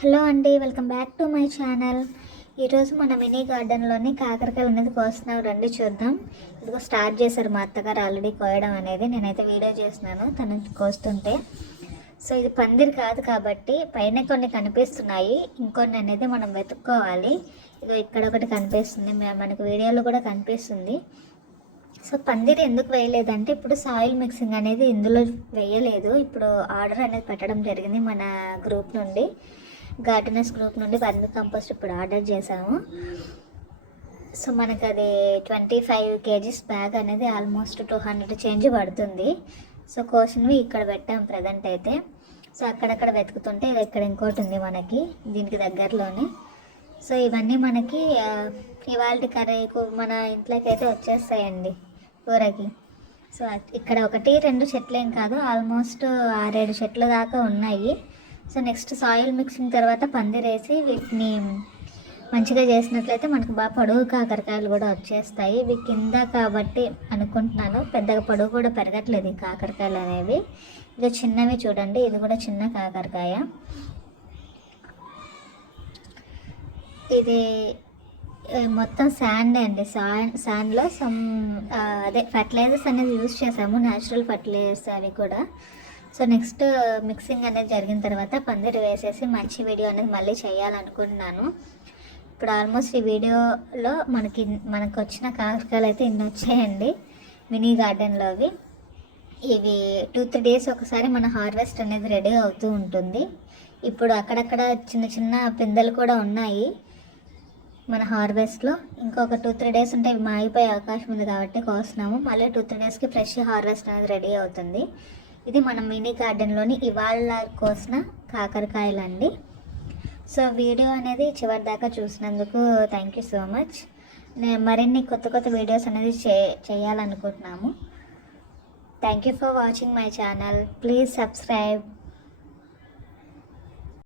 Hello అండి, welcome back to my channel. ఈరోజు మన మినీ గార్డెన్లోని కాకరకాయలు అనేది కోస్తున్నాం, రండి చూద్దాం. ఇదిగో స్టార్ట్ చేశారు మా అత్తగారు ఆల్రెడీ కోయడం అనేది. నేనైతే వీడియో చేస్తున్నాను తను కోస్తుంటే. సో ఇది పందిరి కాదు కాబట్టి పైన కొన్ని కనిపిస్తున్నాయి, ఇంకొన్ని అనేది మనం వెతుక్కోవాలి. ఇదిగో ఇక్కడ ఒకటి కనిపిస్తుంది, మనకు వీడియోలో కూడా కనిపిస్తుంది. సో పందిరి ఎందుకు వేయలేదంటే ఇప్పుడు సాయిల్ మిక్సింగ్ అనేది ఇందులో వేయలేదు. ఇప్పుడు ఆర్డర్ అనేది పెట్టడం జరిగింది మన గ్రూప్ నుండి, గార్డెనర్స్ గ్రూప్ నుండి వర్మి కంపోస్ట్ ఇప్పుడు ఆర్డర్ చేసాము. సో మనకు అది 25 kgs బ్యాగ్ అనేది ఆల్మోస్ట్ 200 చేంజ్ పడుతుంది. సో కోసినవి ఇక్కడ పెట్టాం ప్రజెంట్ అయితే. సో అక్కడక్కడ వెతుకుతుంటే ఇక్కడ ఇంకోటి ఉంది మనకి దీనికి దగ్గరలోనే. సో ఇవన్నీ మనకి ఇవాళ కర్రీకు మన ఇంట్లోకి అయితే వచ్చేస్తాయండి కూరకి. సో ఇక్కడ 1-2 చెట్లు ఏం కాదు, ఆల్మోస్ట్ 6-7 చెట్లు దాకా ఉన్నాయి. సో నెక్స్ట్ సాయిల్ మిక్సింగ్ తర్వాత పందిరేసి వీటిని మంచిగా చేసినట్లయితే మనకు బాగా పొడవు కాకరకాయలు కూడా వచ్చేస్తాయి. ఇవి కింద కాబట్టి అనుకుంటున్నాను, పెద్దగా పొడవు కూడా పెరగట్లేదు ఈ కాకరకాయలు అనేవి. ఇది చిన్నవి చూడండి, ఇది కూడా చిన్న కాకరకాయ. ఇది మొత్తం శాండ్ అండి. శాండ్లో అదే ఫర్టిలైజర్స్ అనేది యూజ్ చేసాము, న్యాచురల్ ఫర్టిలైజర్స్ అవి కూడా. సో నెక్స్ట్ మిక్సింగ్ అనేది జరిగిన తర్వాత పందిరి వేసేసి మంచి వీడియో అనేది మళ్ళీ చేయాలనుకుంటున్నాను. ఇప్పుడు ఆల్మోస్ట్ ఈ వీడియోలో మనకు వచ్చిన కాకరకాయలు అయితే ఇన్ని వచ్చాయండి మినీ గార్డెన్లో. ఇవి 2-3 days ఒకసారి మన హార్వెస్ట్ అనేది రెడీ అవుతూ ఉంటుంది. ఇప్పుడు అక్కడక్కడ చిన్న చిన్న పిందెలు కూడా ఉన్నాయి మన హార్వెస్ట్లో. ఇంకొక 2-3 days ఉంటే ఇవి మాగిపోయే అవకాశం ఉంది కాబట్టి కోస్తున్నాము. మళ్ళీ 2-3 daysకి ఫ్రెష్ హార్వెస్ట్ అనేది రెడీ అవుతుంది. ఇది మన మినీ గార్డెన్లోని ఇవాళ కోసిన కాకరకాయలు అండి. సో వీడియో అనేది చివరి దాకా చూసినందుకు థ్యాంక్ యూ సో మచ్. నేను మరిన్ని కొత్త వీడియోస్ అనేది చేయాలనుకుంటున్నాము. Thank you for watching my channel. Please subscribe.